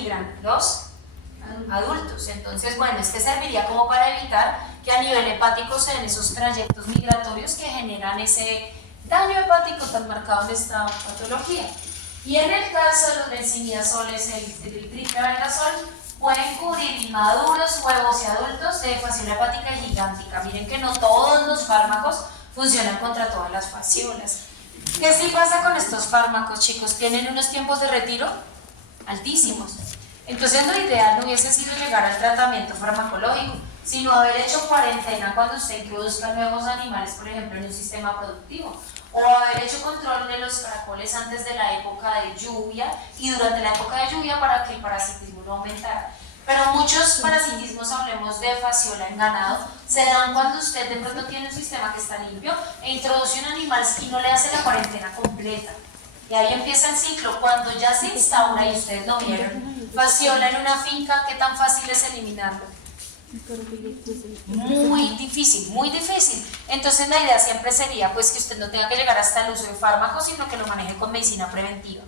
migran? Los adultos. Entonces, bueno, este serviría como para evitar que a nivel hepático se den esos trayectos migratorios que generan ese daño hepático tan marcado en esta patología. Y en el caso de los benzimidazoles, el triclabendazol, pueden cubrir inmaduros, huevos y adultos de fasciola hepática y gigántica. Miren que no todos los fármacos funcionan contra todas las fasciolas. ¿Qué sí pasa con estos fármacos, chicos? Tienen unos tiempos de retiro altísimos. Entonces lo ideal no hubiese sido llegar al tratamiento farmacológico, sino haber hecho cuarentena cuando usted introduzca nuevos animales, por ejemplo, en un sistema productivo, o haber hecho control de los caracoles antes de la época de lluvia y durante la época de lluvia para que el parasitismo no aumentara. Pero muchos parasitismos, hablemos de fasciola en ganado, se dan cuando usted de pronto tiene un sistema que está limpio e introduce un animal y no le hace la cuarentena completa. Y ahí empieza el ciclo. Cuando ya se instaura, y ustedes lo vieron, fasciola en una finca, ¿qué tan fácil es eliminarlo? Muy difícil, muy difícil. Entonces la idea siempre sería pues que usted no tenga que llegar hasta el uso de fármacos, sino que lo maneje con medicina preventiva.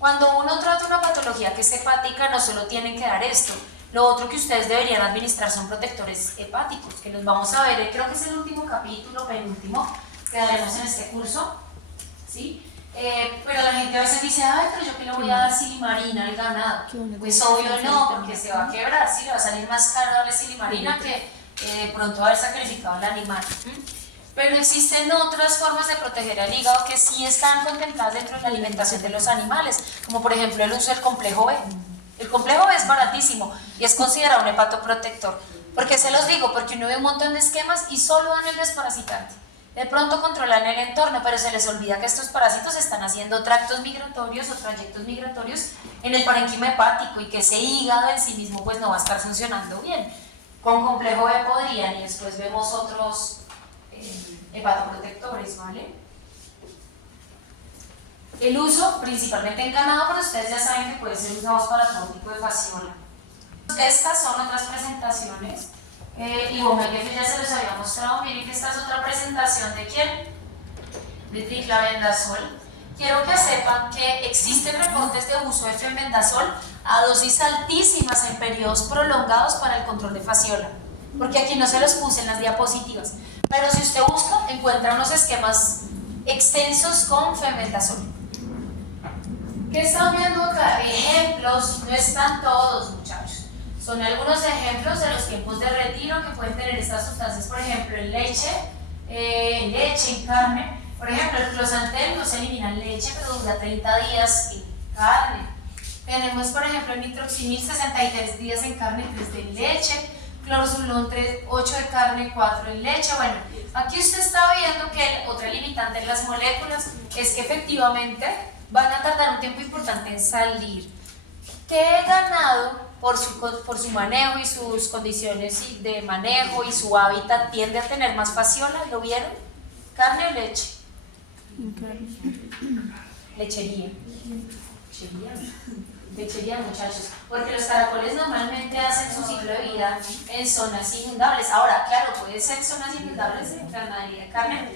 Cuando uno trata una patología que es hepática, no solo tienen que dar esto, lo otro que ustedes deberían administrar son protectores hepáticos, que los vamos a ver, creo que es el último capítulo, penúltimo, que daremos en este curso, ¿sí? Pero la gente a veces dice, ay, pero yo que le voy a dar silimarina al ganado. Pues obvio no, porque se va a quebrar, ¿sí? Le va a salir más caro darle silimarina que de pronto haber sacrificado al animal. Pero existen otras formas de proteger el hígado que sí están contempladas dentro de la alimentación de los animales, como por ejemplo el uso del complejo B. El complejo B es baratísimo y es considerado un hepatoprotector. ¿Por qué se los digo? Porque uno ve un montón de esquemas y solo dan el desparasitante. De pronto controlan el entorno, pero se les olvida que estos parásitos están haciendo tractos migratorios o trayectos migratorios en el parénquima hepático y que ese hígado en sí mismo pues no va a estar funcionando bien. Con complejo B podrían, y después vemos otros hepatoprotectores, ¿vale? El uso principalmente en ganado, pero ustedes ya saben que puede ser usado para todo tipo de fasciola. Estas son otras presentaciones. Y Bomeguefe ya se los había mostrado. Miren que esta es otra presentación de ¿quién? De triclabendazol. Quiero que sepan que existen reportes de uso de fenbendazol a dosis altísimas en periodos prolongados para el control de fasciola, porque aquí no se los puse en las diapositivas, pero si usted busca encuentra unos esquemas extensos con fenbendazol. ¿Qué están viendo acá? Ejemplos, no están todos, muchachos. Son algunos ejemplos de los tiempos de retiro que pueden tener estas sustancias, por ejemplo, en leche, en carne. Por ejemplo, el closantel no se elimina en leche, pero dura 30 días en carne. Tenemos, por ejemplo, el nitroxinil 63 días en carne y 3 de leche. Clorsulón 8 de carne, 4 en leche. Bueno, aquí usted está viendo que otra limitante en las moléculas es que efectivamente van a tardar un tiempo importante en salir. ¿Qué ganado? Por su manejo y sus condiciones de manejo y su hábitat tiende a tener más fasciola, ¿lo vieron? ¿Carne o leche? Lechería. Lechería, muchachos, porque los caracoles normalmente hacen su ciclo de vida en zonas inundables. Ahora, claro, puede ser zonas inundables en ganadería de carne,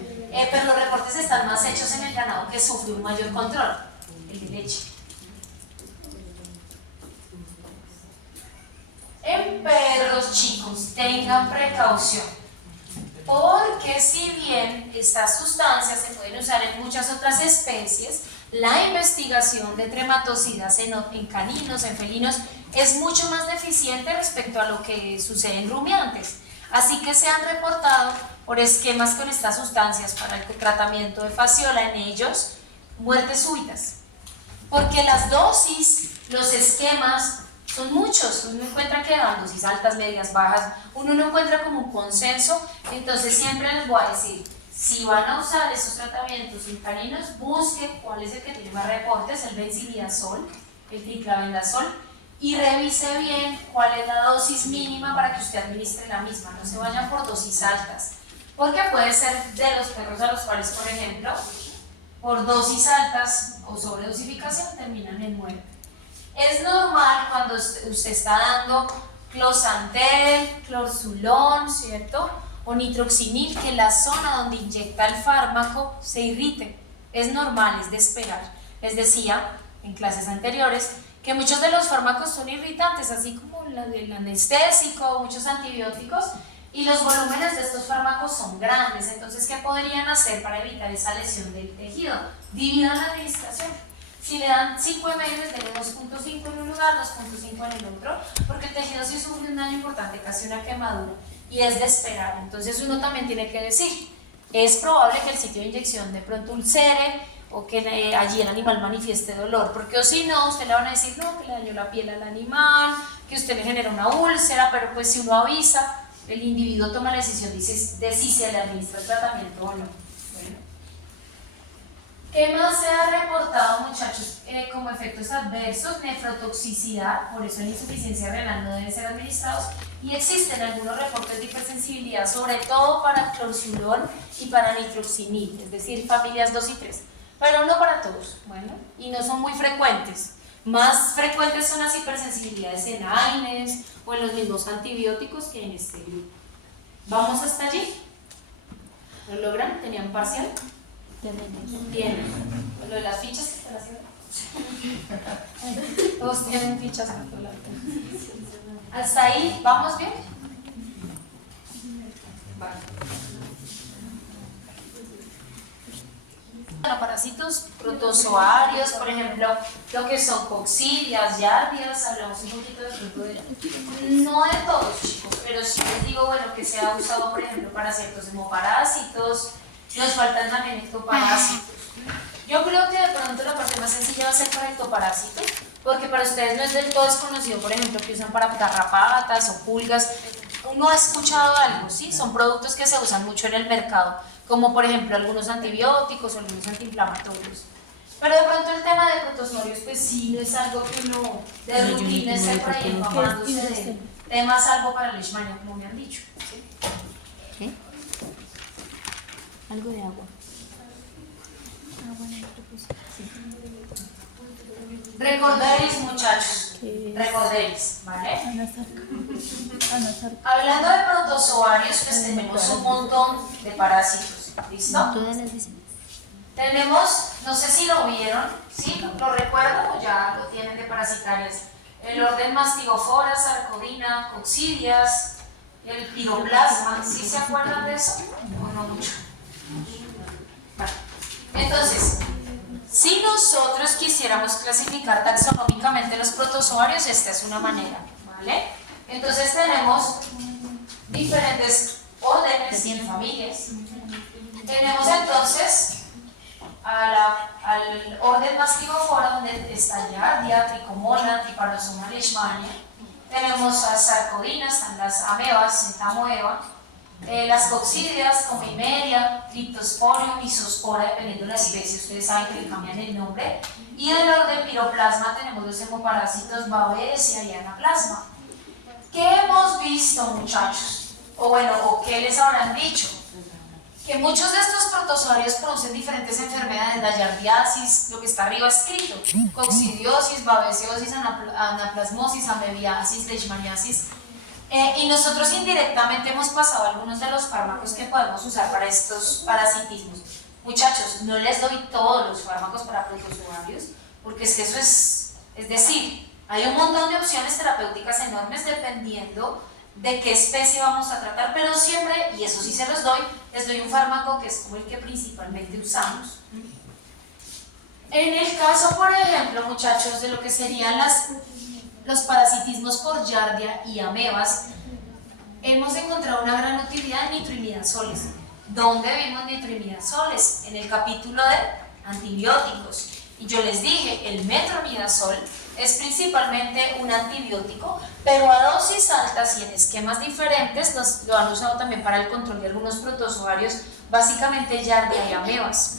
pero los reportes están más hechos en el ganado que sufre un mayor control, el de leche. En perros, chicos, tengan precaución, porque si bien estas sustancias se pueden usar en muchas otras especies, la investigación de trematocidas en caninos, en felinos, es mucho más deficiente respecto a lo que sucede en rumiantes. Así que se han reportado por esquemas con estas sustancias para el tratamiento de fasciola en ellos, muertes súbitas. Porque las dosis, los esquemas, son muchos, uno encuentra que dan dosis altas, medias, bajas, uno no encuentra como un consenso. Entonces siempre les voy a decir, si van a usar esos tratamientos en caninos, busquen cuál es el que tiene más reportes, el benzimidazol, el triclabendazol, y revise bien cuál es la dosis mínima para que usted administre la misma, no se vayan por dosis altas, porque puede ser de los perros a los cuales, por ejemplo, por dosis altas o sobredosificación terminan en muerte. Es normal cuando usted está dando closantel, clorsulón, ¿cierto? O nitroxinil, que la zona donde inyecta el fármaco se irrite. Es normal, es de esperar. Les decía en clases anteriores que muchos de los fármacos son irritantes, así como el anestésico, muchos antibióticos, y los volúmenes de estos fármacos son grandes. Entonces, ¿qué podrían hacer para evitar esa lesión del tejido? Dividan la administración. Si le dan 5 ml, denle 2.5 en un lugar, 2.5 en el otro, porque el tejido sí sufre un daño importante, casi una quemadura, y es de esperar. Entonces uno también tiene que decir, es probable que el sitio de inyección de pronto ulcere, o que allí el animal manifieste dolor, porque o si no, usted le van a decir, no, que le dañó la piel al animal, que usted le genera una úlcera, pero pues si uno avisa, el individuo toma la decisión de si se le administra el tratamiento o no. Bueno. ¿Qué más se ha reportado, muchachos, como efectos adversos? Nefrotoxicidad, por eso la insuficiencia renal no deben ser administrados, y existen algunos reportes de hipersensibilidad, sobre todo para clorsulón y para nitroxinil, es decir, familias 2 y 3, pero no para todos, bueno, y no son muy frecuentes. Más frecuentes son las hipersensibilidades en AINES o en los mismos antibióticos que en este grupo. ¿Vamos hasta allí? ¿Lo logran? ¿Tenían parcial? Bien. Lo de las fichas que están haciendo. Todos tienen fichas. ¿Hasta ahí vamos bien? Vale. Bueno, parásitos protozoarios, por ejemplo, lo que son coccidias, yardias, hablamos un poquito de no de todos, chicos, pero sí les digo, bueno, que se ha usado, por ejemplo, para ciertos hemoparásitos, nos faltan también ectoparásitos. Yo creo que de pronto la parte más sencilla va a ser para ectoparásitos, porque para ustedes no es del todo desconocido, por ejemplo, que usan para garrapatas o pulgas. Uno ha escuchado algo, ¿sí? Son productos que se usan mucho en el mercado, como por ejemplo algunos antibióticos o algunos antiinflamatorios. Pero de pronto el tema de protozoarios, pues sí, no es algo que uno de rutina esté por ahí empamándose de tema, salvo para la leishmania, como me han dicho. ¿Sí? ¿Qué? Algo de agua. Recorderis, muchachos, recorderis, ¿vale? Hablando de protozoarios, pues tenemos un montón de parásitos, ¿listo? Tenemos, no sé si lo vieron, ¿sí? ¿Lo recuerdan o ya lo tienen de parasitarias? El orden Mastigophora, Sarcodina, Coccidias, el Piroplasma, ¿sí se acuerdan de eso? ¿O no mucho? Vale. Entonces, si nosotros quisiéramos clasificar taxonómicamente los protozoarios, esta es una manera, ¿vale? Entonces tenemos diferentes órdenes y familias. Tenemos entonces al orden Mastigophora, donde está Giardia, Trichomona, Trypanosoma leishmania. Tenemos a Sarcodina, están las amebas, Centamoeba. Las coccidias como Himeria, Cryptosporium, Isospora, dependiendo de la especie, ustedes saben que le cambian el nombre. Y del orden Piroplasma tenemos los hemoparásitos Babesia y Anaplasma. ¿Qué hemos visto, muchachos? O bueno, ¿o qué les habrán dicho? Que muchos de estos protozoarios producen diferentes enfermedades, la yardiasis, lo que está arriba escrito, coccidiosis, babesiosis, anaplasmosis, amebiasis, leishmaniasis. Y nosotros indirectamente hemos pasado algunos de los fármacos que podemos usar para estos parasitismos. Muchachos, no les doy todos los fármacos para protozoarios, porque es que eso es decir, hay un montón de opciones terapéuticas enormes dependiendo de qué especie vamos a tratar, pero siempre, y eso sí se los doy, les doy un fármaco que es como el que principalmente usamos. En el caso, por ejemplo, muchachos, de lo que serían los parasitismos por Giardia y amebas, hemos encontrado una gran utilidad en nitroimidazoles. ¿Dónde vimos nitroimidazoles? En el capítulo de antibióticos. Y yo les dije, el metronidazol es principalmente un antibiótico, pero a dosis altas y en esquemas diferentes lo han usado también para el control de algunos protozoarios, básicamente Giardia y amebas.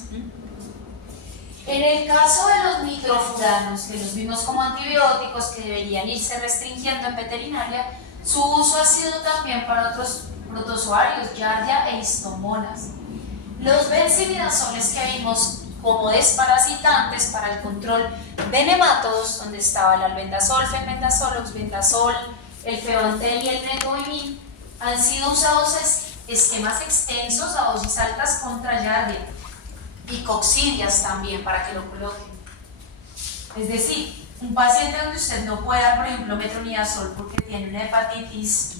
En el caso de los nitrofuranos, que los vimos como antibióticos que deberían irse restringiendo en veterinaria, su uso ha sido también para otros protozoarios, Giardia e Histomonas. Los benzimidazoles que vimos como desparasitantes para el control de nemátodos, donde estaba el albendazol, fenbendazol, oxbendazol, el febantel y el negoimid, han sido usados esquemas extensos a dosis altas contra Giardia y coccidias también para que lo coloquen. Es decir, un paciente donde usted no puede dar, por ejemplo, metronidazol porque tiene una hepatitis,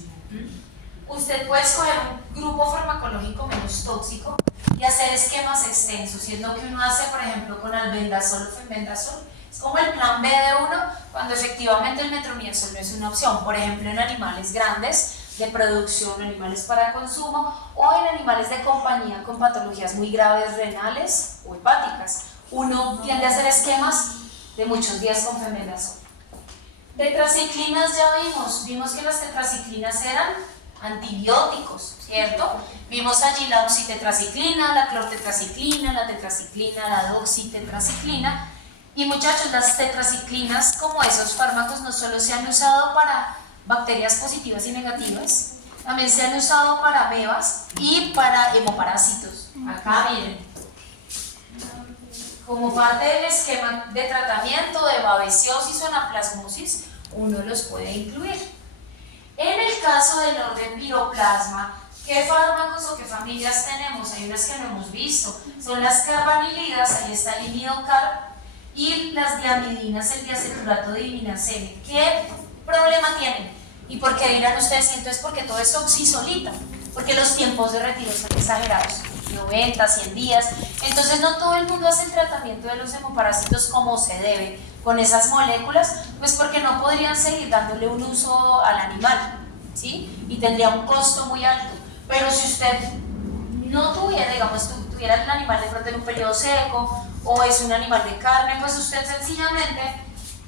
usted puede escoger un grupo farmacológico menos tóxico y hacer esquemas extensos, y es lo que uno hace, por ejemplo, con albendazol o fenbendazol. Es como el plan B de uno cuando efectivamente el metronidazol no es una opción, por ejemplo, en animales grandes de producción, animales para consumo, o en animales de compañía con patologías muy graves renales o hepáticas. Uno tiende a hacer esquemas de muchos días con fenbendazol. Tetraciclinas ya vimos que las tetraciclinas eran antibióticos, ¿cierto? Vimos allí la oxitetraciclina, la clortetraciclina, la tetraciclina, la doxitetraciclina. Y muchachos, las tetraciclinas, como esos fármacos, no solo se han usado para bacterias positivas y negativas, también se han usado para amebas y para hemoparásitos. Acá miren, como parte del esquema de tratamiento de babesiosis o anaplasmosis, uno los puede incluir. En el caso del orden piroplasma, ¿qué fármacos o qué familias tenemos? Hay unas que no hemos visto, son las carbamilidas, ahí está el imidocarb, y las diamidinas, el diaceturato de diminacene. ¿Qué problema tienen? ¿Y por qué dirán ustedes? Entonces, porque todo es oxisolita, porque los tiempos de retiro son exagerados, 90, 100 días. Entonces, no todo el mundo hace el tratamiento de los hemoparásitos como se debe con esas moléculas, pues porque no podrían seguir dándole un uso al animal, ¿sí? Y tendría un costo muy alto. Pero si usted no tuviera, digamos, tuviera el animal de pronto en un periodo seco, o es un animal de carne, pues usted sencillamente,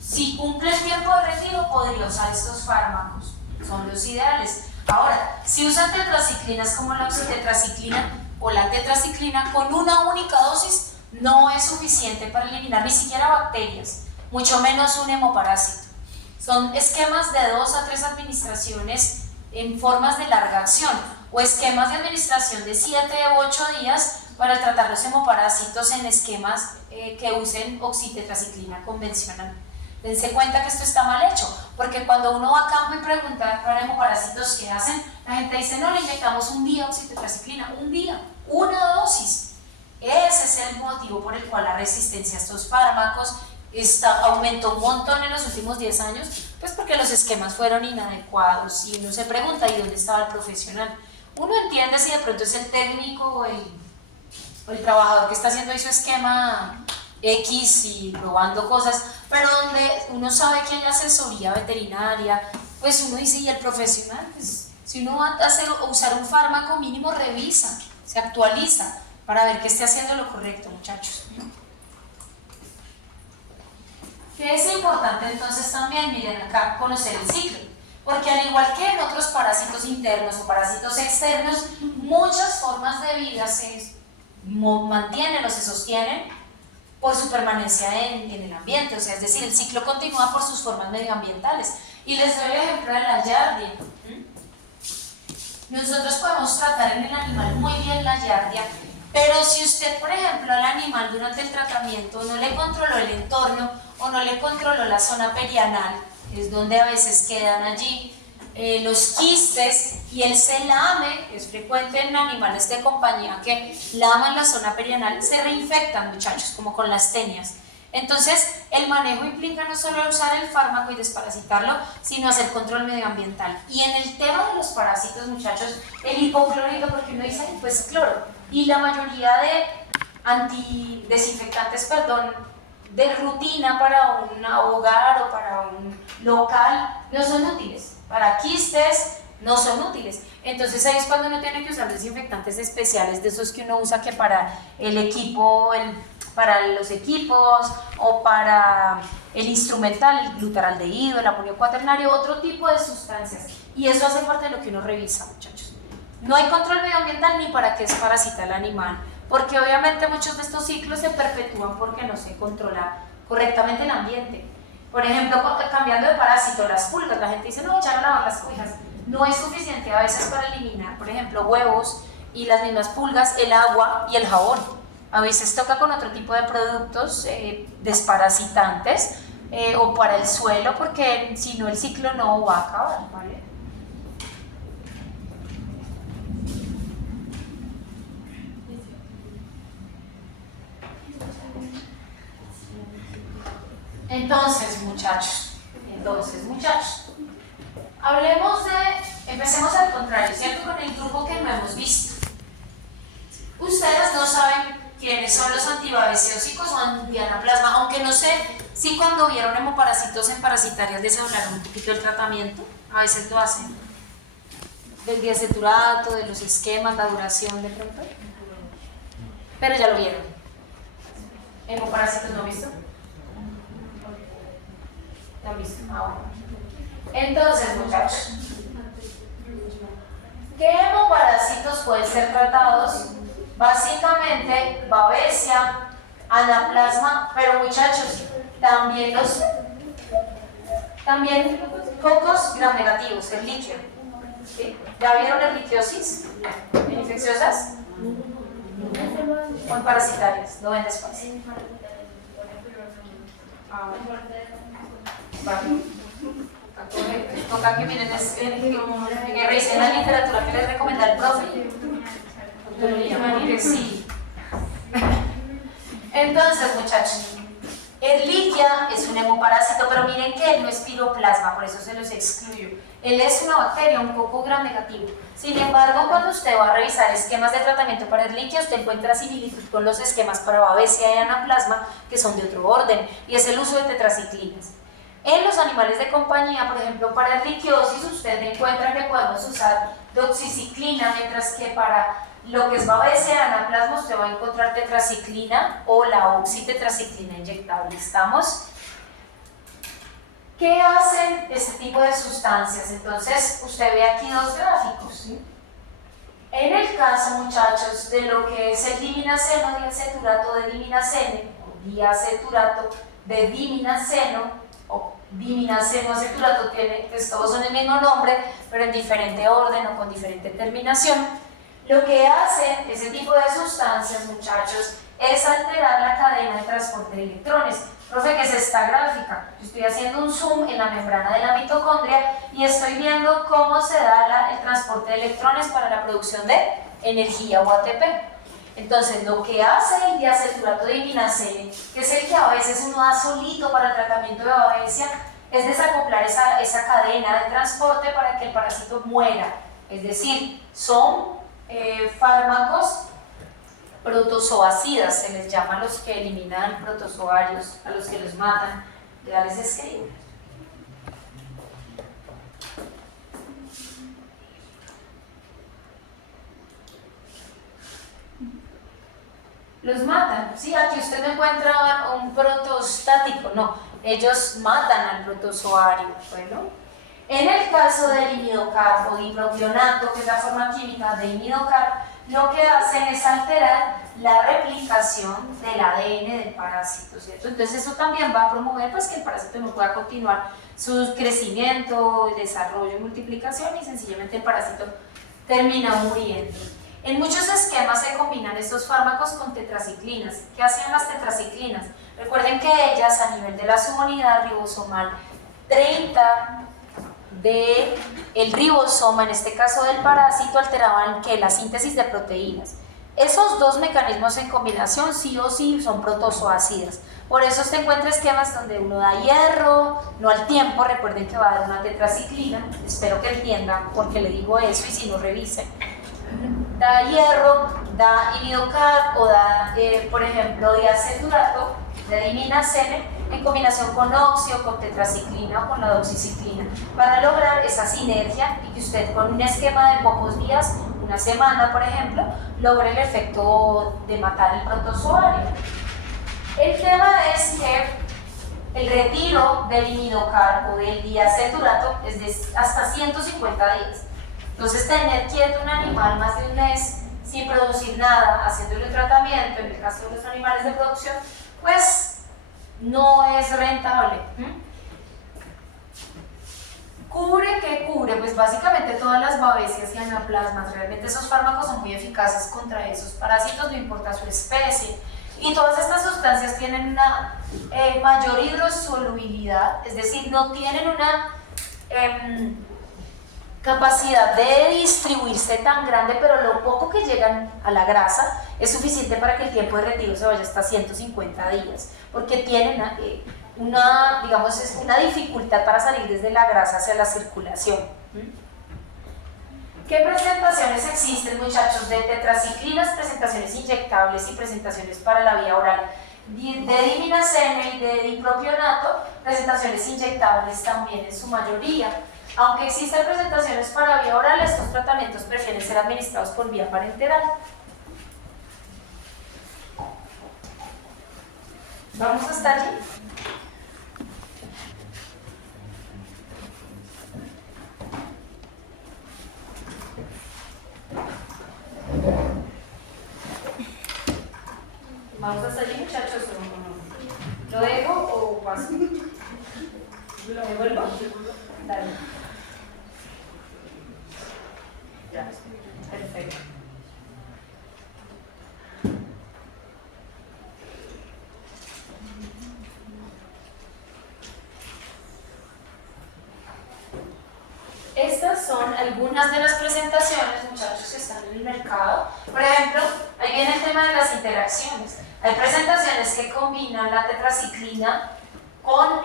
si cumple el tiempo de retiro, podría usar estos fármacos, son los ideales. Ahora, si usa tetraciclinas como la oxitetraciclina o la tetraciclina con una única dosis, no es suficiente para eliminar ni siquiera bacterias, mucho menos un hemoparásito. Son esquemas de 2 a 3 administraciones en formas de larga acción, o esquemas de administración de 7 u 8 días para tratar los hemoparásitos en esquemas que usen oxitetraciclina convencional. Dense cuenta que esto está mal hecho, porque cuando uno va a campo y pregunta para hemoparásitos qué hacen, la gente dice, no, le inyectamos un día oxitetraciclina, un día, una dosis. Ese es el motivo por el cual la resistencia a estos fármacos aumentó un montón en los últimos 10 años, pues porque los esquemas fueron inadecuados, y uno se pregunta, ¿y dónde estaba el profesional? Uno entiende si de pronto es el técnico o el trabajador que está haciendo ahí su esquema X y probando cosas, pero donde uno sabe que hay asesoría veterinaria, pues uno dice, ¿y el profesional? Pues si uno va a usar un fármaco mínimo, revisa, se actualiza para ver que esté haciendo lo correcto, muchachos. ¿Qué es importante entonces también? Miren acá, conocer el ciclo, porque al igual que en otros parásitos internos o parásitos externos, muchas formas de vida se mantienen o se sostienen por su permanencia en el ambiente, o sea, es decir, el ciclo continúa por sus formas medioambientales. Y les doy el ejemplo de la yardia. Nosotros podemos tratar en el animal muy bien la yardia, pero si usted, por ejemplo, al animal durante el tratamiento no le controló el entorno o no le controló la zona perianal, que es donde a veces quedan allí los quistes, y él se lame, es frecuente en animales de compañía que laman la zona perianal, se reinfectan, muchachos, como con las tenias. Entonces, el manejo implica no solo usar el fármaco y desparasitarlo, sino hacer control medioambiental. Y en el tema de los parásitos, muchachos, el hipoclorito, porque uno dice, pues cloro, y la mayoría de antidesinfectantes, de rutina para un hogar o para un local, no son útiles. Para quistes no son útiles. Entonces ahí es cuando uno tiene que usar desinfectantes especiales, de esos que uno usa que para el equipo, para los equipos, o para el instrumental, el glutaraldehído, el amonio cuaternario, otro tipo de sustancias. Y eso hace parte de lo que uno revisa, muchachos. No hay control medioambiental ni para qué es parasita el animal, porque obviamente muchos de estos ciclos se perpetúan porque no se controla correctamente el ambiente. Por ejemplo, cambiando de parásito, las pulgas, la gente dice, no, echar a lavar las cobijas. No es suficiente a veces para eliminar, por ejemplo, huevos y las mismas pulgas, el agua y el jabón. A veces toca con otro tipo de productos desparasitantes o para el suelo, porque si no el ciclo no va a acabar, ¿vale? Entonces, muchachos, empecemos al contrario, ¿cierto? Con el grupo que no hemos visto. Ustedes no saben quiénes son los antibabecéusicos o antianaplasma, aunque no sé si cuando vieron hemoparásitos en parasitarias les hablaron un poquito del tratamiento, a veces lo hacen, del diaceturato, de los esquemas, la duración de pronto, pero ya lo vieron. ¿Hemoparásitos no han visto? ¿Lo han visto? Ah, bueno. Entonces, muchachos, ¿qué hemoparásitos pueden ser tratados? Básicamente, babesia, anaplasma, pero muchachos, también pocos gram negativos, el líquido. ¿Sí? ¿Ya vieron la liquiosis? ¿Infecciosas? O en parasitarias, lo ven despacio. Vale. Toca que miren, que revisen la literatura que les recomienda el profe. Porque sí. Entonces, muchachos, Ehrlichia es un hemoparásito, pero miren que él no es piroplasma, por eso se los excluyo. Él es una bacteria un poco gram negativo. Sin embargo, cuando usted va a revisar esquemas de tratamiento para Ehrlichia, usted encuentra similitud con los esquemas para babesia y anaplasma, que son de otro orden, y es el uso de tetraciclinas. En los animales de compañía, por ejemplo, para erliquiosis, usted encuentra que podemos usar doxiciclina, mientras que para lo que es babesia y anaplasma usted va a encontrar tetraciclina o la oxitetraciclina inyectable. ¿Estamos? ¿Qué hacen este tipo de sustancias? Entonces, usted ve aquí dos gráficos, ¿sí? En el caso, muchachos, de lo que es el diminaceno, diaceturato de diminaceno, o diaceturato de diminaceno, o diminaceno aceturato, pues todos son el mismo nombre, pero en diferente orden o con diferente terminación. Lo que hacen ese tipo de sustancias, muchachos, es alterar la cadena de transporte de electrones. Profe, ¿qué es esta gráfica? Yo estoy haciendo un zoom en la membrana de la mitocondria y estoy viendo cómo se da el transporte de electrones para la producción de energía o ATP. Entonces, lo que hace el diaceturato de diminaceno, que es el que a veces uno da solito para el tratamiento de babesia, es desacoplar esa cadena de transporte para que el parásito muera. Es decir, son fármacos protozoacidas, se les llama a los que eliminan protozoarios, a los que los matan. Ya les escribo. Los matan, ¿sí? Aquí usted no encuentra un protostático, no, ellos matan al protozoario, bueno. En el caso del imidocar o dipropionato, que es la forma química de imidocar, lo que hacen es alterar la replicación del ADN del parásito, ¿cierto? Entonces eso también va a promover pues, que el parásito no pueda continuar su crecimiento, desarrollo y multiplicación y sencillamente el parásito termina muriendo. En muchos esquemas se combinan estos fármacos con tetraciclinas. ¿Qué hacían las tetraciclinas? Recuerden que ellas a nivel de la subunidad ribosomal 30 del ribosoma, en este caso del parásito, alteraban que la síntesis de proteínas. Esos dos mecanismos en combinación sí o sí son protozoácidas. Por eso usted encuentra esquemas donde uno da hierro, no al tiempo, recuerden que va a dar una tetraciclina, espero que entiendan por qué le digo eso y si no revisen. Da hierro, da imidocar o da, por ejemplo, diaceturato de diminaceno en combinación con oxio, con tetraciclina o con la doxiciclina para lograr esa sinergia y que usted con un esquema de pocos días, una semana por ejemplo, logre el efecto de matar el protozoario. El tema es que el retiro del imidocar o del diaceturato es de hasta 150 días. Entonces, tener quieto un animal más de un mes sin producir nada, haciéndole un tratamiento, en el caso de los animales de producción, pues no es rentable. ¿Cubre qué cubre? Pues básicamente todas las babesias y anaplasmas. Realmente esos fármacos son muy eficaces contra esos parásitos, no importa su especie. Y todas estas sustancias tienen una mayor hidrosolubilidad, es decir, no tienen una capacidad de distribuirse tan grande, pero lo poco que llegan a la grasa es suficiente para que el tiempo de retiro se vaya hasta 150 días, porque tienen digamos, es una dificultad para salir desde la grasa hacia la circulación. ¿Qué presentaciones existen, muchachos, de tetraciclinas? Presentaciones inyectables y presentaciones para la vía oral. De diminacene y de dipropionato, presentaciones inyectables también en su mayoría. Aunque existen presentaciones para vía oral, estos tratamientos prefieren ser administrados por vía parenteral. ¿Vamos hasta allí? ¿Vamos hasta allí, muchachos? ¿Lo dejo o paso? ¿Me vuelvo? Dale. Ya, perfecto. Estas son algunas de las presentaciones, muchachos, que están en el mercado. Por ejemplo, ahí viene el tema de las interacciones. Hay presentaciones que combinan la tetraciclina con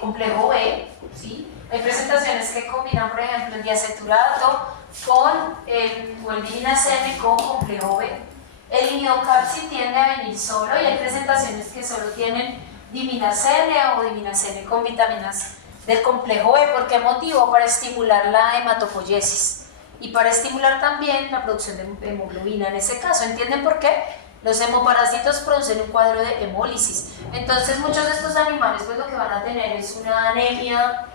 complejo B, ¿sí? Hay presentaciones que combinan, por ejemplo, el diaceturato con el diminacene con complejo B. El imidocalci tiende a venir solo y hay presentaciones que solo tienen diminacene o diminacene con vitaminas del complejo B. ¿Por qué motivo? Para estimular la hematopoiesis y para estimular también la producción de hemoglobina en ese caso. ¿Entienden por qué? Los hemoparásitos producen un cuadro de hemólisis. Entonces muchos de estos animales pues lo que van a tener es una anemia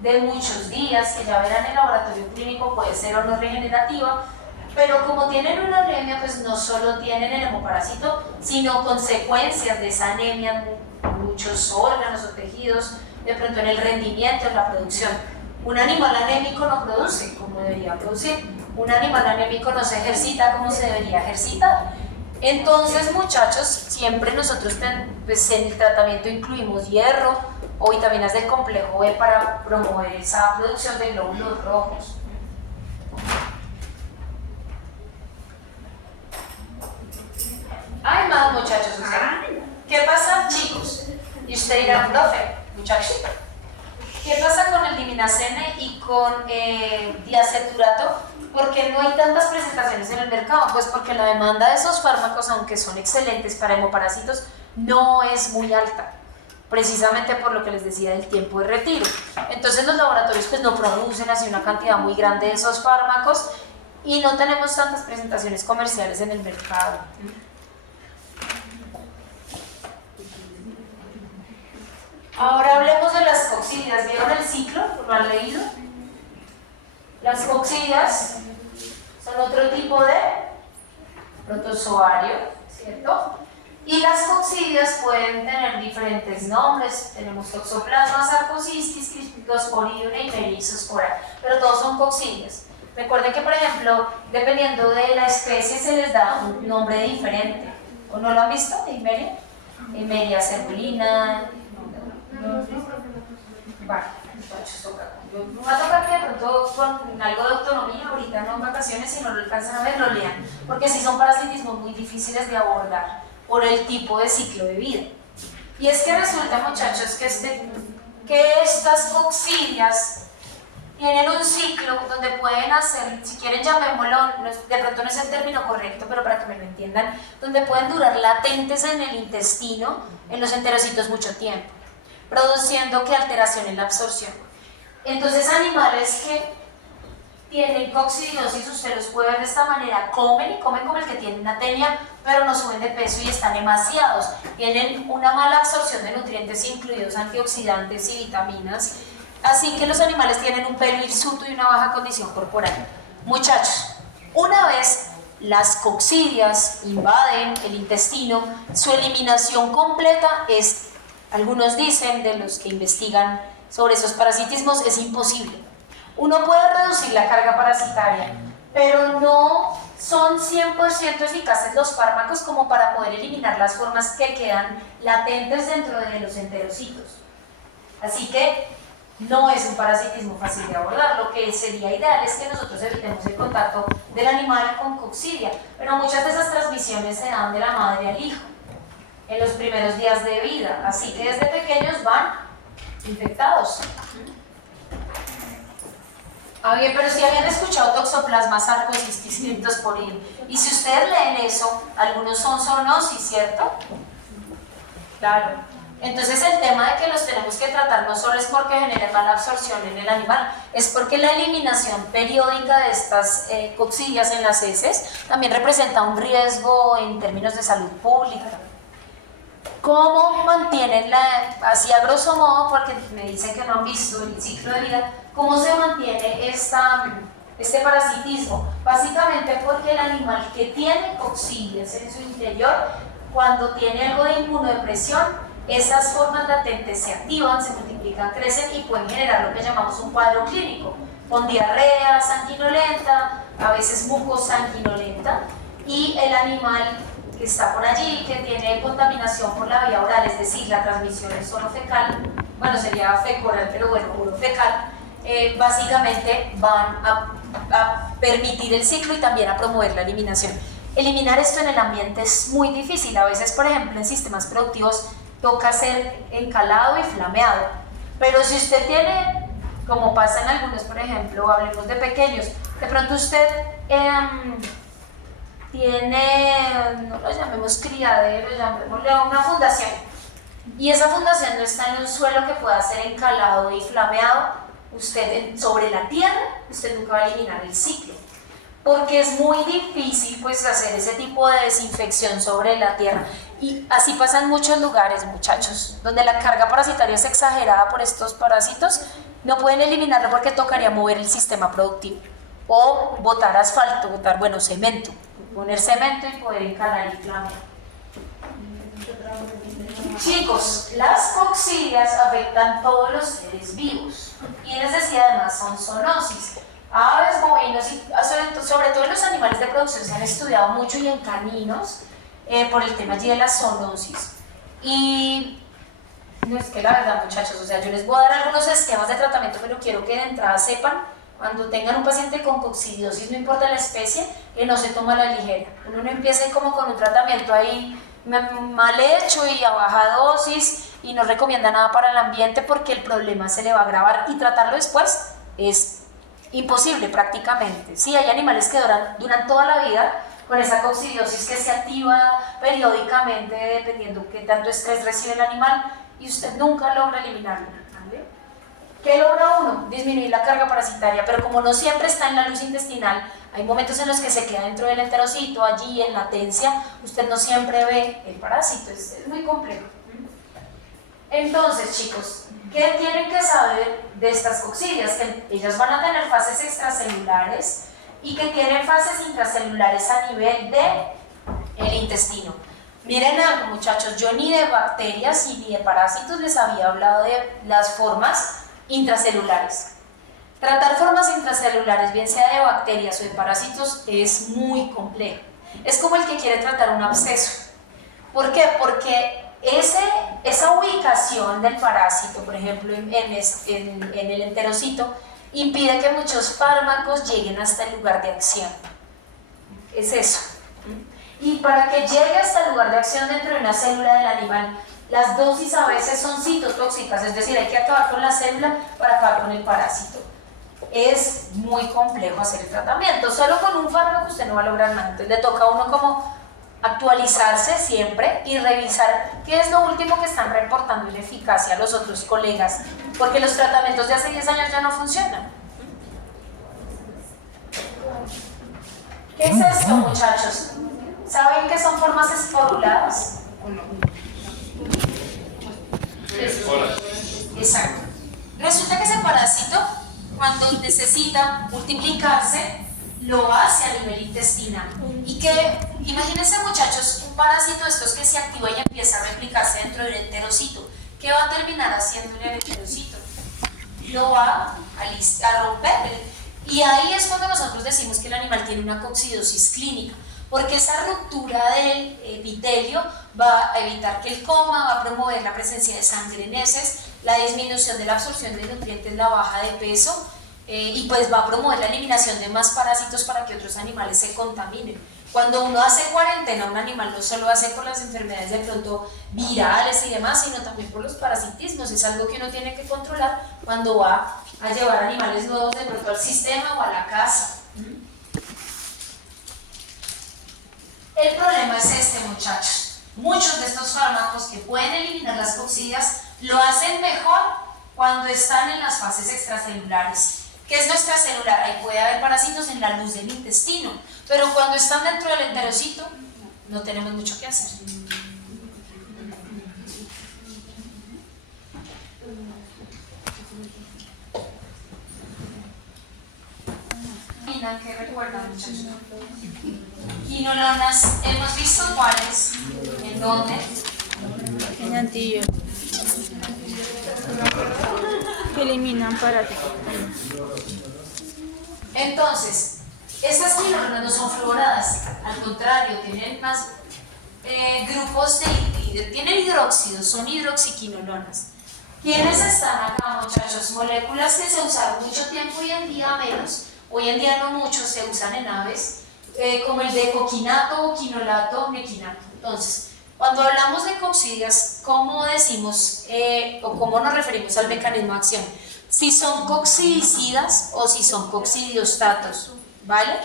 de muchos días, que ya verán en el laboratorio clínico, puede ser o no regenerativa, pero como tienen una anemia, pues no solo tienen el hemoparásito, sino consecuencias de esa anemia en muchos órganos o tejidos, de pronto en el rendimiento, en la producción. Un animal anémico no produce como debería producir, un animal anémico no se ejercita como se debería ejercitar. Entonces, muchachos, siempre nosotros pues, en el tratamiento incluimos hierro o vitaminas del complejo B para promover esa producción de glóbulos rojos. Hay más, muchachos. ¿Qué pasa, chicos? Y usted dirá, profe, muchachos, ¿qué pasa con el diminacene y con diaceturato? ¿Por qué no hay tantas presentaciones en el mercado? Pues porque la demanda de esos fármacos, aunque son excelentes para hemoparásitos, no es muy alta, precisamente por lo que les decía del tiempo de retiro. Entonces los laboratorios pues no producen así una cantidad muy grande de esos fármacos y no tenemos tantas presentaciones comerciales en el mercado. Ahora hablemos de las coccidias. ¿Vieron el ciclo? ¿Lo han leído? Las coccidias son otro tipo de protozoario, ¿cierto? Y las coccidias pueden tener diferentes nombres. Tenemos Toxoplasma, Sarcocystis, Cryptosporidium y Merizospora, pero todos son coccidias. Recuerden que, por ejemplo, dependiendo de la especie se les da un nombre diferente. ¿O no lo han visto? Eimeria, Eimeria cerulina. Vale, entonces toca. Me va a tocar que de pronto con algo de autonomía, ahorita no en vacaciones, si no lo alcanzan a ver, lo lean, porque sí son parasitismos muy difíciles de abordar por el tipo de ciclo de vida. Y es que resulta, muchachos, que estas coccidias tienen un ciclo donde pueden hacer, si quieren llamémoslo, de pronto no es el término correcto, pero para que me lo entiendan, donde pueden durar latentes en el intestino, en los enterocitos mucho tiempo, produciendo ¿qué? Alteración en la absorción. Entonces animales que tienen coccidiosis, usted los puede ver de esta manera, comen como el que tiene una tenia, pero no suben de peso y están emaciados, tienen una mala absorción de nutrientes incluidos antioxidantes y vitaminas, así que los animales tienen un pelo hirsuto y una baja condición corporal. Muchachos, una vez las coccidias invaden el intestino, su eliminación completa es, algunos dicen, de los que investigan sobre esos parasitismos, es imposible. Uno puede reducir la carga parasitaria, pero no son 100% eficaces los fármacos como para poder eliminar las formas que quedan latentes dentro de los enterocitos. Así que no es un parasitismo fácil de abordar. Lo que sería ideal es que nosotros evitemos el contacto del animal con coccidia, pero muchas de esas transmisiones se dan de la madre al hijo. en los primeros días de vida, así que desde pequeños van infectados. Bien, pero si habían escuchado Toxoplasma sarcoides leptosporin, y si ustedes leen eso, algunos son zoonosis, ¿cierto? Claro. Entonces el tema de que los tenemos que tratar no solo es porque generen mala absorción en el animal, es porque la eliminación periódica de estas coccidias en las heces también representa un riesgo en términos de salud pública. ¿Cómo mantienen así a grosso modo, porque me dicen que no han visto el ciclo de vida, cómo se mantiene este parasitismo? Básicamente porque el animal que tiene coccidias en su interior, cuando tiene algo de inmunodepresión, esas formas latentes se activan, se multiplican, crecen y pueden generar lo que llamamos un cuadro clínico, con diarrea sanguinolenta, a veces mucosanguinolenta, y el animal que está por allí, que tiene contaminación por la vía oral, es decir, la transmisión es solo fecal, bueno, sería fecoral, pero bueno, puro fecal, básicamente van a permitir el ciclo y también a promover la eliminación. Eliminar esto en el ambiente es muy difícil, a veces, por ejemplo, en sistemas productivos toca hacer encalado y flameado, pero si usted tiene, como pasa en algunos, por ejemplo, hablemos de pequeños, de pronto usted tiene, no lo llamemos criadero, llamémosle una fundación, y esa fundación no está en un suelo que pueda ser encalado y flameado, usted sobre la tierra, usted nunca va a eliminar el ciclo, porque es muy difícil pues hacer ese tipo de desinfección sobre la tierra, y así pasa en muchos lugares, muchachos, donde la carga parasitaria es exagerada por estos parásitos, no pueden eliminarlo porque tocaría mover el sistema productivo, o botar asfalto, botar, bueno, cemento, poner cemento y poder encalar y flamear. Chicos, las coccidias afectan todos los seres vivos y les decía además son zoonosis. Aves, bovinos y sobre todo en los animales de producción se han estudiado mucho y en caninos por el tema allí de la zoonosis. Y no es que la verdad, muchachos, o sea, yo les voy a dar algunos esquemas de tratamiento, pero quiero que de entrada sepan, cuando tengan un paciente con coccidiosis, no importa la especie, que no se toma a la ligera. Uno no empieza como con un tratamiento ahí mal hecho y a baja dosis y no recomienda nada para el ambiente porque el problema se le va a agravar y tratarlo después es imposible prácticamente. Sí, hay animales que duran toda la vida con esa coccidiosis que se activa periódicamente dependiendo qué tanto estrés recibe el animal y usted nunca logra eliminarlo. ¿Vale? ¿Qué logra uno? Disminuir la carga parasitaria, pero como no siempre está en la luz intestinal, hay momentos en los que se queda dentro del enterocito, allí en latencia, usted no siempre ve el parásito, es muy complejo. Entonces, chicos, ¿qué tienen que saber de estas coccidias? Que ellas van a tener fases extracelulares y que tienen fases intracelulares a nivel del intestino. Miren algo, muchachos, yo ni de bacterias y ni de parásitos les había hablado de las formas intracelulares. Tratar formas intracelulares, bien sea de bacterias o de parásitos, es muy complejo. Es como el que quiere tratar un absceso. ¿Por qué? Porque esa ubicación del parásito, por ejemplo, en el enterocito, impide que muchos fármacos lleguen hasta el lugar de acción. Es eso. Y para que llegue hasta el lugar de acción dentro de una célula del animal, las dosis a veces son citotóxicas, es decir, hay que acabar con la célula para acabar con el parásito. Es muy complejo hacer el tratamiento, solo con un fármaco usted no va a lograr nada, entonces le toca a uno como actualizarse siempre y revisar qué es lo último que están reportando en eficacia a los otros colegas, porque los tratamientos de hace 10 años ya no funcionan. ¿Qué es esto, muchachos? ¿Saben qué son formas esporuladas? Exacto. Resulta que ese parásito, cuando necesita multiplicarse, lo hace a nivel intestinal. Y que, imagínense, muchachos, un parásito de estos que se activa y empieza a replicarse dentro del enterocito. ¿Qué va a terminar haciendo en el enterocito? Lo va a romper. Y ahí es cuando nosotros decimos que el animal tiene una coccidosis clínica, porque esa ruptura del epitelio va a evitar que él coma, va a promover la presencia de sangre en heces, la disminución de la absorción de nutrientes, la baja de peso, y pues va a promover la eliminación de más parásitos para que otros animales se contaminen. Cuando uno hace cuarentena, un animal no solo hace por las enfermedades de pronto virales y demás, sino también por los parasitismos. Es algo que uno tiene que controlar cuando va a llevar animales nuevos de pronto al sistema o a la casa. El problema es este, muchachos. Muchos de estos fármacos que pueden eliminar las coccidias lo hacen mejor cuando están en las fases extracelulares. ¿Qué es lo extracelular? Ahí puede haber parásitos en la luz del intestino, pero cuando están dentro del enterocito no tenemos mucho que hacer. ¿Qué recuerdan, muchachos? Quinolonas, hemos visto cuáles, en dónde. En Antillo. Que eliminan parásitos. Entonces, estas quinolonas no son fluoradas, al contrario, tienen más grupos tienen hidróxidos, son hidroxiquinolonas. ¿Quiénes están acá, muchachos? Moléculas que se usaron mucho tiempo, hoy en día menos, hoy en día no mucho, se usan en aves, como el de coquinato, quinolato, mequinato. Entonces, cuando hablamos de coccidias, ¿cómo decimos o cómo nos referimos al mecanismo de acción? Si son coccidicidas o si son coccidiostatos, ¿vale?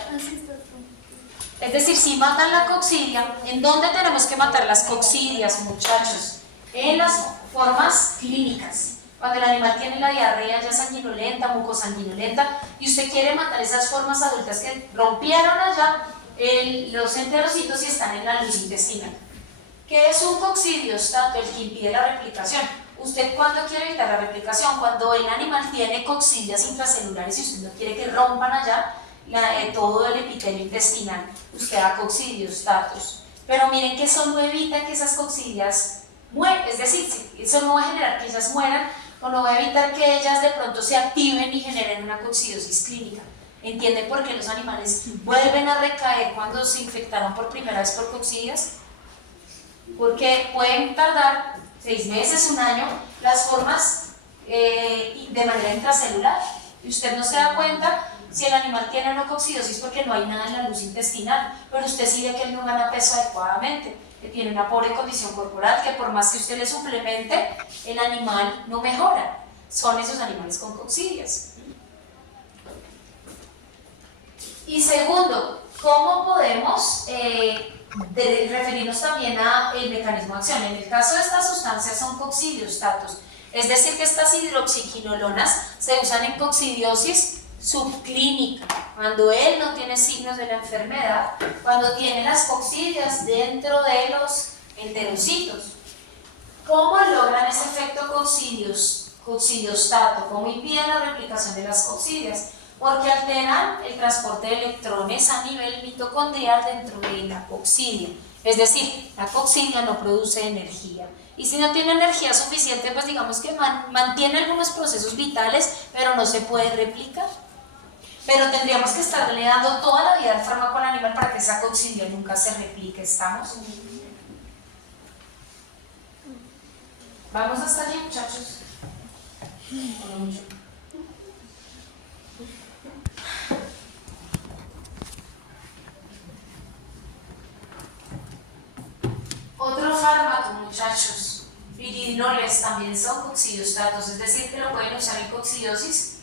Es decir, si matan la coccidia, ¿en dónde tenemos que matar las coccidias, muchachos? En las formas clínicas. Cuando el animal tiene la diarrea ya sanguinolenta, mucosanguinolenta, y usted quiere matar esas formas adultas que rompieron allá los enterocitos y están en la luz intestinal. ¿Qué es un coccidiostato? El que impide la replicación. ¿Usted cuándo quiere evitar la replicación? Cuando el animal tiene coccidias intracelulares y usted no quiere que rompan allá todo el epitelio intestinal. Usted da coccidiostatos. Pero miren que eso no evita que esas coccidias mueran, es decir, eso no va a generar que ellas mueran o no va a evitar que ellas de pronto se activen y generen una coccidiosis clínica. ¿Entienden por qué los animales vuelven a recaer cuando se infectaron por primera vez por coccidias? Porque pueden tardar 6 meses, 1 año, las formas de manera intracelular. Y usted no se da cuenta si el animal tiene una coccidiosis porque no hay nada en la luz intestinal, pero usted sí ve que él no gana peso adecuadamente, que tiene una pobre condición corporal, que por más que usted le suplemente, el animal no mejora. Son esos animales con coccidias. Y segundo, ¿cómo podemos referirnos también al mecanismo de acción? En el caso de estas sustancias son coccidiostatos, es decir que estas hidroxiquinolonas se usan en coccidiosis subclínica, cuando él no tiene signos de la enfermedad, cuando tiene las coccidias dentro de los enterocitos. ¿Cómo logran ese efecto coccidiostato? ¿Cómo impiden la replicación de las coccidias? Porque alteran el transporte de electrones a nivel mitocondrial dentro de la coccidia. Es decir, la coccidia no produce energía. Y si no tiene energía suficiente, pues digamos que mantiene algunos procesos vitales, pero no se puede replicar. Pero tendríamos que estarle dando toda la vida al fármaco al animal para que esa coccidia nunca se replique. ¿Estamos? ¿Vamos hasta allí, muchachos? Otro fármaco, muchachos, piridinoles también son coccidiostatos, es decir, que lo pueden usar en coccidiosis.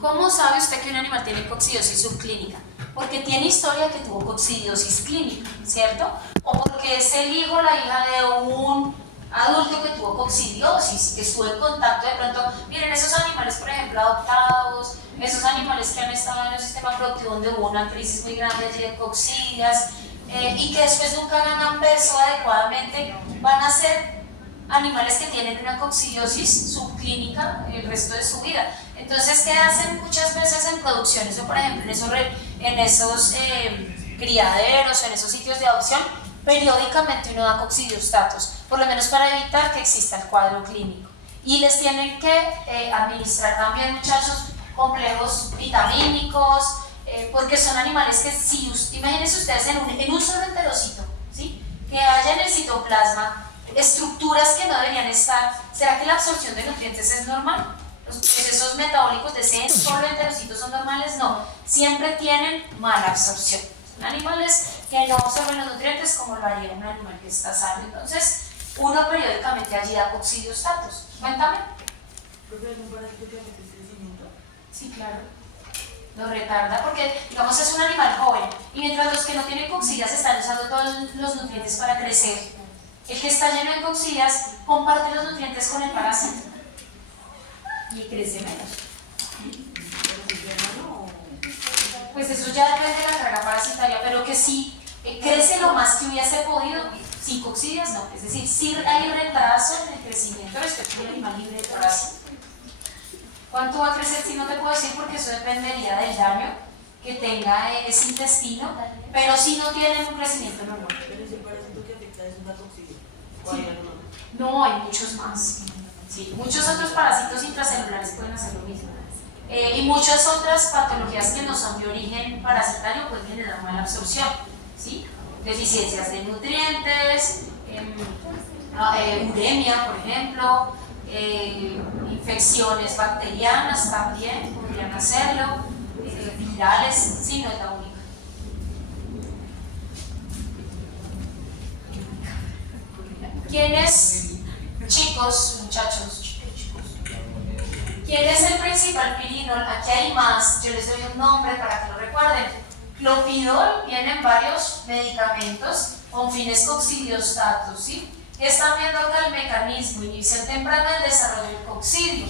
¿Cómo sabe usted que un animal tiene coccidiosis subclínica? Porque tiene historia que tuvo coccidiosis clínica, ¿cierto? O porque es el hijo o la hija de un adulto que tuvo coccidiosis, que estuvo en contacto de pronto. Miren, esos animales, por ejemplo, adoptados, esos animales que han estado en el sistema productivo donde hubo una crisis muy grande allí de coccidias, y que después nunca ganan peso adecuadamente, van a ser animales que tienen una coccidiosis subclínica el resto de su vida. Entonces, ¿qué hacen muchas veces en producciones o por ejemplo en esos criaderos o en esos sitios de adopción? Periódicamente uno da coccidiostatos, por lo menos para evitar que exista el cuadro clínico. Y les tienen que administrar también, muchachos, complejos vitamínicos, porque son animales que, si imagínense ustedes en un solo enterocito, ¿sí? Que haya en el citoplasma estructuras que no deberían estar. ¿Será que la absorción de nutrientes es normal? ¿Los procesos metabólicos de ese solo enterocito son normales? No, siempre tienen mala absorción. Son animales que no absorben los nutrientes como lo haría un animal que está sano. Entonces, uno periódicamente allí da coccidiostatos. Cuéntame. ¿Profe, algún parásito que afecte el crecimiento? Sí, claro. Lo retarda porque, digamos, es un animal joven y mientras los que no tienen coccidias están usando todos los nutrientes para crecer, el que está lleno de coccidias comparte los nutrientes con el parásito y crece menos. Pues eso ya depende de la carga parasitaria, pero que sí crece lo más que hubiese podido, sin coccidias no. Es decir, sí hay retraso en el crecimiento respecto al animal libre de parásito. ¿Cuánto va a crecer? Si no te puedo decir porque eso dependería del daño que tenga ese intestino, pero si no tienen un crecimiento normal. Pero ese parásito que afecta es una toxina. ¿O hay alguno? No, hay muchos más. Sí, muchos otros parásitos intracelulares pueden hacer lo mismo. Y muchas otras patologías que no son de origen parasitario pueden generar mala absorción, ¿sí? Deficiencias de nutrientes, uremia, por ejemplo, infecciones bacterianas también podrían hacerlo, virales, sí, no es la única. ¿Quiénes, chicos, muchachos, quién es el principal pirinol? Aquí hay más, yo les doy un nombre para que lo recuerden. Clopidol, vienen varios medicamentos con fines coccidiostatos, ¿sí? Están viendo acá el mecanismo, inhibición temprana del desarrollo del coccidio.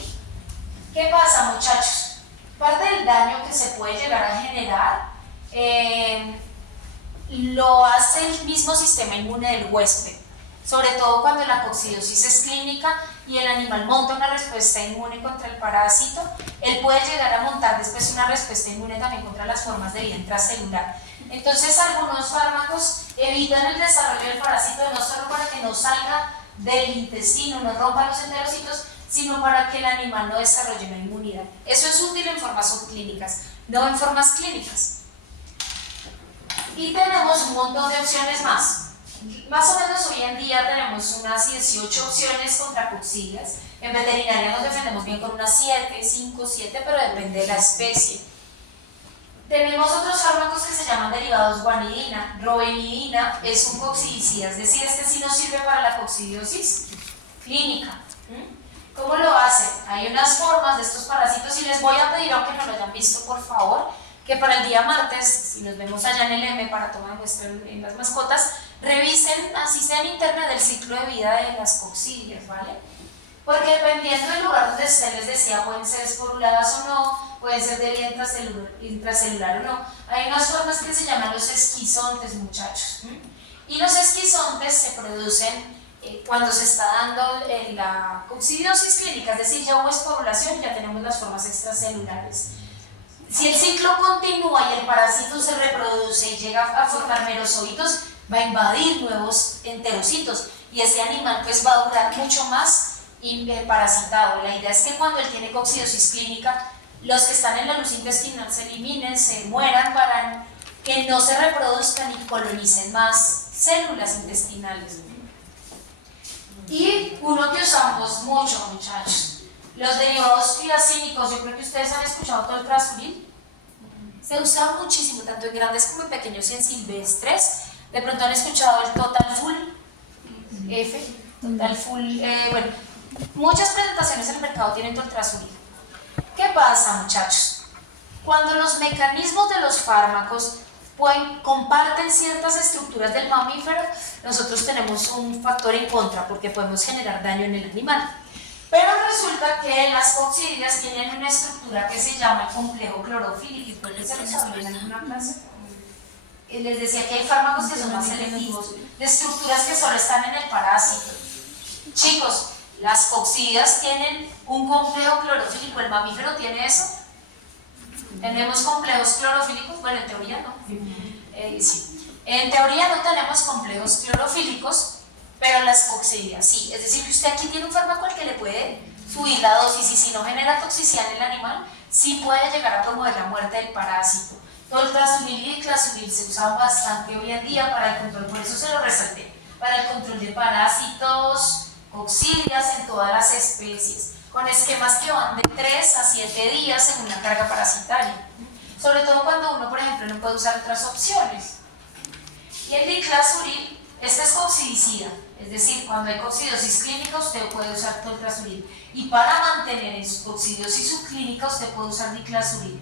¿Qué pasa, muchachos? Parte del daño que se puede llegar a generar lo hace el mismo sistema inmune del huésped, sobre todo cuando la coccidiosis es clínica y el animal monta una respuesta inmune contra el parásito. Él puede llegar a montar después una respuesta inmune también contra las formas de vida intracelular. Entonces, algunos fármacos evitan el desarrollo del parásito no solo para que no salga del intestino, no rompa los enterocitos, sino para que el animal no desarrolle una inmunidad. Eso es útil en formas subclínicas, no en formas clínicas. Y tenemos un montón de opciones más. Más o menos hoy en día tenemos unas 18 opciones contra coccidias. En veterinaria nos defendemos bien con unas 7, 5, 7, pero depende de la especie. Tenemos otros fármacos que se llaman derivados guanidina. Robenidina es un coccidicida, es decir, este sí nos sirve para la coccidiosis clínica. ¿Cómo lo hace? Hay unas formas de estos parásitos y les voy a pedir, aunque no lo hayan visto, por favor, que para el día martes, si nos vemos allá en el M para tomar muestra en las mascotas, revisen, así sea en internet, el ciclo de vida de las coccidias, ¿vale? Porque dependiendo del lugar donde se les decía, pueden ser esporuladas o no, pueden ser de vida intracelular o no. Hay unas formas que se llaman los esquizontes, muchachos. Y los esquizontes se producen cuando se está dando la coccidiosis clínica, es decir, ya hubo esporulación y ya tenemos las formas extracelulares. Si el ciclo continúa y el parásito se reproduce y llega a formar merozoitos, va a invadir nuevos enterocitos y ese animal pues va a durar mucho más parasitado. La idea es que cuando él tiene coccidiosis clínica, los que están en la luz intestinal se eliminen, se mueran para que no se reproduzcan y colonicen más células intestinales. Y uno que usamos mucho, muchachos, los derivados triacínicos. Yo creo que ustedes han escuchado todo el Trasuril. Se usa muchísimo, tanto en grandes como en pequeños y en silvestres. De pronto han escuchado el Total Full F, Total Full, bueno, muchas presentaciones en el mercado tienen Toltrasuril. ¿Qué pasa, muchachos? Cuando los mecanismos de los fármacos comparten ciertas estructuras del mamífero, nosotros tenemos un factor en contra porque podemos generar daño en el animal. Pero resulta que las coccidias tienen una estructura que se llama el complejo clorofílico. ¿Puede ser usado en alguna clase? Les decía que hay fármacos que son más selectivos, de estructuras que solo están en el parásito. Chicos, las coccidias tienen un complejo clorofílico. ¿El mamífero tiene eso? ¿Tenemos complejos clorofílicos? Bueno, en teoría no. Sí. En teoría no tenemos complejos clorofílicos, pero las coccidias sí. Es decir, que usted aquí tiene un fármaco al que le puede subir la dosis y si no genera toxicidad en el animal, sí puede llegar a promover la muerte del parásito. Toltrasuril y clasuril se usan bastante hoy en día para el control, por eso se lo resalté, para el control de parásitos, coccidias en todas las especies, con esquemas que van de 3 a 7 días en una carga parasitaria. Sobre todo cuando uno, por ejemplo, en también puede usar otras opciones. Y el diclazuril, este es coccidicida, es decir, cuando hay coccidosis clínica usted puede usar toltrasuril. Y para mantener en su coccidosis subclínica usted puede usar diclazuril,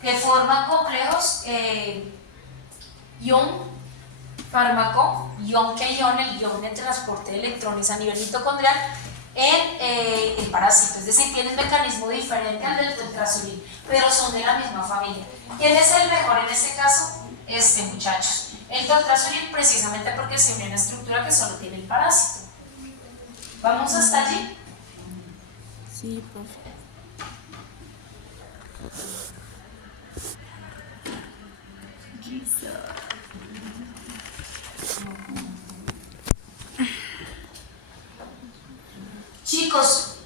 que forman complejos ion fármaco, ion que ion, el ion de transporte de electrones a nivel mitocondrial en el parásito, es decir, tiene un mecanismo diferente al del toltrasuril, pero son de la misma familia. ¿Quién es el mejor en este caso? Muchachos. El toltrasuril, precisamente porque se une a una estructura que solo tiene el parásito. ¿Vamos hasta allí? Sí, profe. Chicos,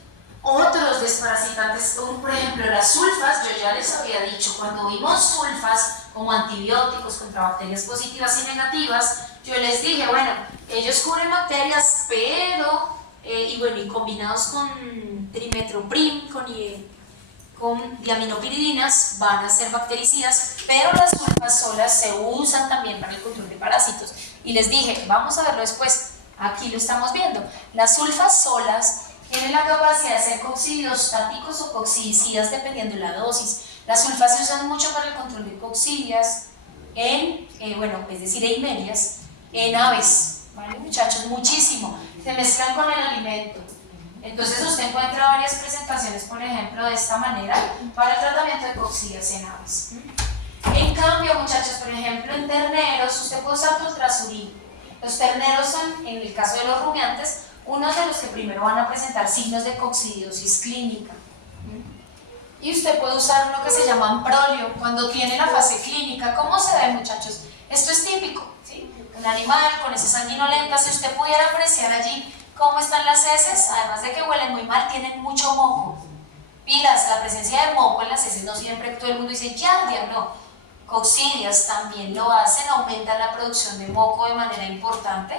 otros desparasitantes, por ejemplo las sulfas, yo ya les había dicho, cuando vimos sulfas como antibióticos contra bacterias positivas y negativas, yo les dije, bueno, ellos cubren bacterias, pero, y combinados con trimetoprim, con diaminopiridinas, van a ser bactericidas, pero las sulfas solas se usan también para el control de parásitos. Y les dije, vamos a verlo después, aquí lo estamos viendo, las sulfas solas tienen la capacidad de ser coccidiostáticos o coccidicidas dependiendo de la dosis. Las sulfas se usan mucho para el control de coccidias es decir, eimerias, en aves, ¿vale, muchachos? Muchísimo, se mezclan con el alimento. Entonces usted encuentra varias presentaciones, por ejemplo, de esta manera, para el tratamiento de coccidias en aves. En cambio, muchachos, por ejemplo, en terneros, usted puede usar toltrasuril. Los terneros son, en el caso de los rumiantes, unos de los que primero van a presentar signos de coccidiosis clínica. Y usted puede usar uno que se llama amprolio cuando tiene la fase clínica. ¿Cómo se ve, muchachos? Esto es típico, ¿sí? Un animal con heces sanguinolentas, si usted pudiera apreciar allí cómo están las heces, además de que huelen muy mal, tienen mucho moco. Pilas, la presencia de moco en las heces no siempre todo el mundo dice giardia, no. Coccidias también lo hacen, aumentan la producción de moco de manera importante.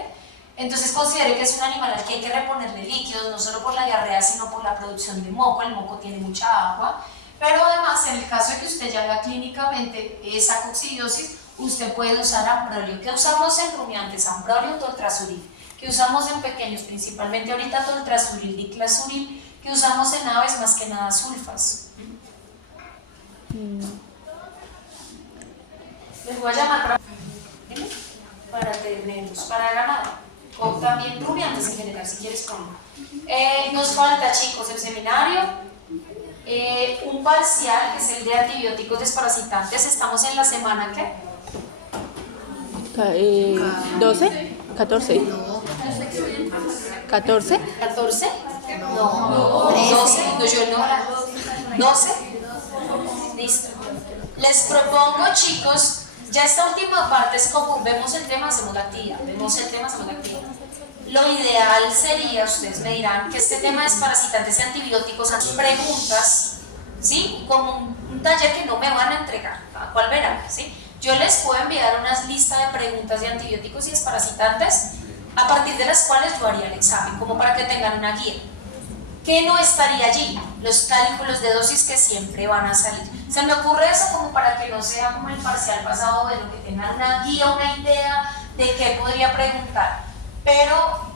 Entonces considere que es un animal al que hay que reponerle líquidos, no solo por la diarrea, sino por la producción de moco. El moco tiene mucha agua, pero además en el caso de que usted ya vea clínicamente esa coccidiosis, usted puede usar amprolio. ¿Qué usamos en rumiantes? Amprolio, toltrasuril. ¿Qué usamos en pequeños? Principalmente ahorita toltrasuril, diclazuril. ¿Qué usamos en aves? Más que nada sulfas. Les voy a llamar para terneros, para ganado. O también rumiantes en general, si quieres ponlo. Nos falta, chicos, el seminario, un parcial, que es el de antibióticos desparasitantes. Estamos en la semana, ¿qué? 12, 14. 14. ¿14? No, 12, no, yo no. 12. Listo. Les propongo, chicos, ya esta última parte es como vemos el tema, hacemos la actividad, vemos el tema, hacemos la actividad. Lo ideal sería, ustedes me dirán, que este tema de desparasitantes y antibióticos son preguntas, ¿sí? Como un taller que no me van a entregar, ¿a cuál verán? ¿Sí? Yo les puedo enviar unas listas de preguntas de antibióticos y desparasitantes a partir de las cuales yo haría el examen, como para que tengan una guía. ¿Qué no estaría allí? Los cálculos de dosis que siempre van a salir. Se me ocurre eso como para que no sea como el parcial pasado, de lo que tengan una guía, una idea de qué podría preguntar. Pero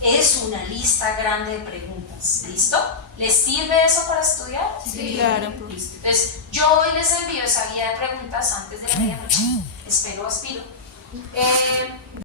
es una lista grande de preguntas. ¿Listo? ¿Les sirve eso para estudiar? Sí, claro. Listo. Entonces, yo hoy les envío esa guía de preguntas antes de la medianoche. Espero, aspiro.